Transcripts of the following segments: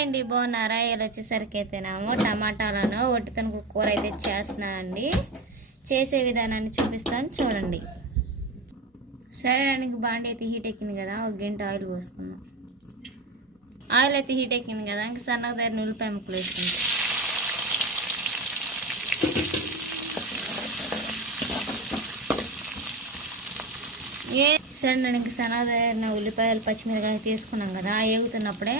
అండి బాగున్నారా? ఇలా వచ్చేసరికి అయితేనేమో టమాటాలను ఒట్టుకొని కూర అయితే చేస్తున్నానండి చేసే విధానాన్ని చూపిస్తాను చూడండి. సరే అండి బాండి అయితే హీట్ ఎక్కింది కదా ఒక గంట ఆయిల్ పోసుకుందాం. ఆయిల్ అయితే హీట్ ఎక్కింది కదా ఇంకా సన్నగా దగ్గర ఉల్లిపాయ ముక్కలు వేసుకుంటాం ఏ సరే నేను ఇంక సన్నగా ఉల్లిపాయలు పచ్చిమిరకాయ తీసుకున్నాం కదా ఆ ఏగుతున్నప్పుడే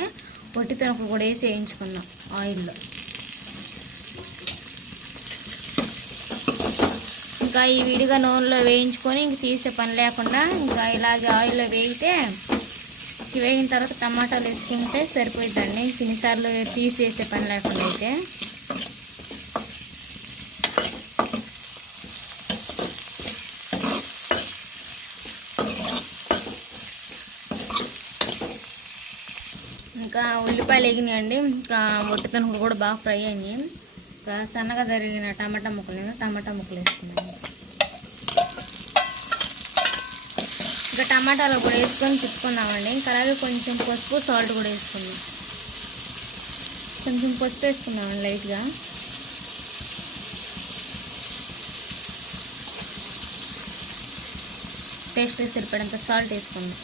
పొట్టి తొనకు కూడా వేసి వేయించుకున్నాం ఆయిల్లో. ఇంకా ఈ విడిగా నూనెలో వేయించుకొని ఇంక తీసే పని లేకుండా ఇంకా ఇలాగే ఆయిల్లో వేగితే వేగిన తర్వాత టమాటాలు వేసుకుంటే సరిపోతుందండి ఇంక ఇన్నిసార్లు తీసేసే పని లేకుండా అయితే. ఇంకా ఉల్లిపాయలు ఎగినాయండి ఇంకా ఒట్టితనుకులు కూడా బాగా ఫ్రై అయినాయి. ఇంకా సన్నగా జరిగిన టమాటా ముక్కలు టమాటా ముక్కలు వేసుకున్నాం ఇంకా టమాటాలు కూడా వేసుకొని తిప్పుకుందామండి. ఇంకా అలాగే కొంచెం పసుపు సాల్ట్ కూడా వేసుకుందాం. కొంచెం పసుపు వేసుకుందామండి లైట్గా. టేస్ట్ సరిపడంత సాల్ట్ వేసుకుందాం.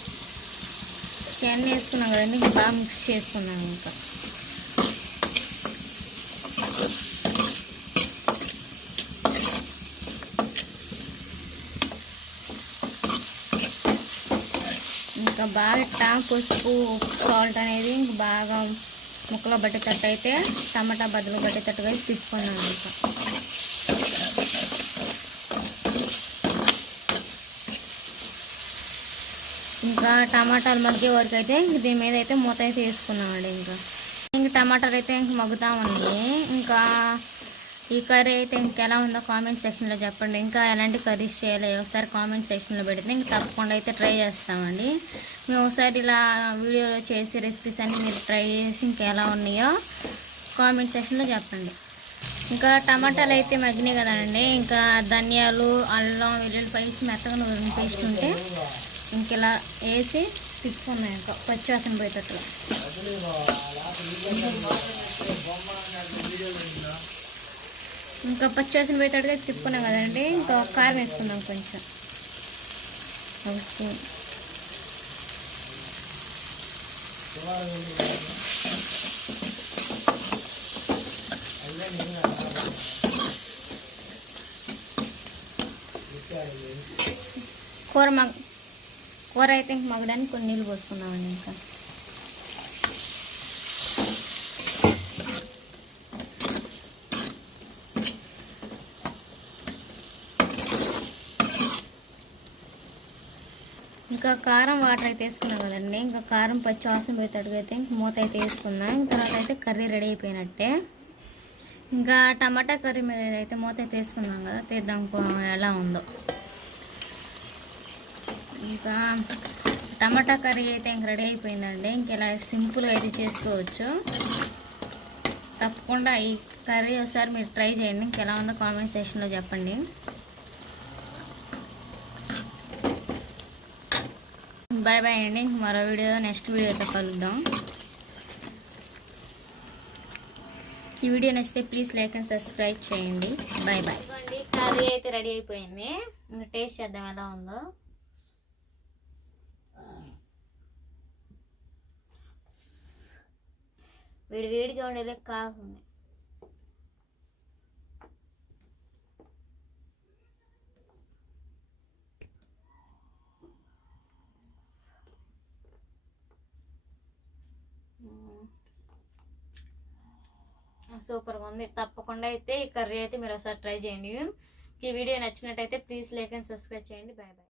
ఇవన్నీ వేసుకున్నాం కదండి ఇంకా బాగా మిక్స్ చేసుకున్నాం ఇంకా? ఇంకా బాగా టా పసుపు సాల్ట్ అనేది ఇంకా బాగా ముక్కలో పట్టేటట్టు అయితే టమాటా బదులు పట్టేటట్టుగా తీసుకున్నాను ఇంకా. ఇంకా టమాటాలు మగ్గే వరకు అయితే దీని మీద అయితే మూత అయితే వేసుకున్నామండి ఇంకా. ఇంక టమాటాలు అయితే ఇంక మగ్గుతా ఉన్నాయి ఇంకా ఈ కర్రీ అయితే ఇంకెలా ఉందో కామెంట్ సెక్షన్లో చెప్పండి. ఇంకా ఎలాంటి కర్రీస్ చేయాలి ఒకసారి కామెంట్ సెక్షన్లో పెడితే ఇంక తప్పకుండా అయితే ట్రై చేస్తామండి. మేము ఒకసారి ఇలా వీడియోలో చేసే రెసిపీస్ అన్ని మీరు ట్రై చేసి ఇంకెలా ఉన్నాయో కామెంట్ సెక్షన్లో చెప్పండి. ఇంకా టమాటాలు అయితే మగ్గినాయి కదండి. ఇంకా ధనియాలు అల్లం వెల్లుల్లి పేస్ట్ మెత్తగా నూనె పేస్ట్ ఉంటే ఇంకెలా వేసి తిప్పుకున్నాయి ఇంకా పచ్చివాసన పోయేటట్లు ఇంకా పచ్చివాసన పోయేటట్టుగా తిప్పుకున్నాం కదండి ఇంకా కారం వేసుకుందాం కొంచెం. ఒక స్పూన్. కూర మాకు కూర అయితే ఇంక మగ్గడానికి కొన్ని నీళ్ళు పోసుకున్నామండి ఇంకా. ఇంకా కారం వాటర్ అయితే వేసుకున్నాం కదండి. ఇంకా కారం పచ్చి వాసన పోయేటట్టుగా అయితే ఇంక మూత అయితే వేసుకున్నాం. ఇంక తర్వాత అయితే కర్రీ రెడీ అయిపోయినట్టే. ఇంకా టమాటా కర్రీ మీద అయితే మూత అయితే వేసుకుందాం కదా తీద్దాం ఎలా ఉందో. ఇంకా టమాటా కర్రీ అయితే ఇంక రెడీ అయిపోయిందండి. ఇంక ఇలా సింపుల్గా అయితే చేసుకోవచ్చు. తప్పకుండా ఈ కర్రీ ఒకసారి మీరు ట్రై చేయండి. ఇంక ఎలా ఉందో కామెంట్ సెక్షన్లో చెప్పండి. బాయ్ బాయ్ అండి. మరో వీడియో నెక్స్ట్ వీడియోతో కలుద్దాం. ఈ వీడియో నచ్చితే ప్లీజ్ లైక్ అండ్ సబ్స్క్రైబ్ చేయండి. Bye bye. కర్రీ అయితే రెడీ అయిపోయింది. ఇంకా టేస్ట్ చేద్దాం ఎలా ఉందో. వేడి వేడిగా ఉండేదే కాకుండా సూపర్గా ఉంది. తప్పకుండా అయితే ఈ కర్రీ అయితే మీరు ఒకసారి ట్రై చేయండి. ఈ వీడియో నచ్చినట్టయితే ప్లీజ్ లైక్ అండ్ సబ్స్క్రైబ్ చేయండి. Bye bye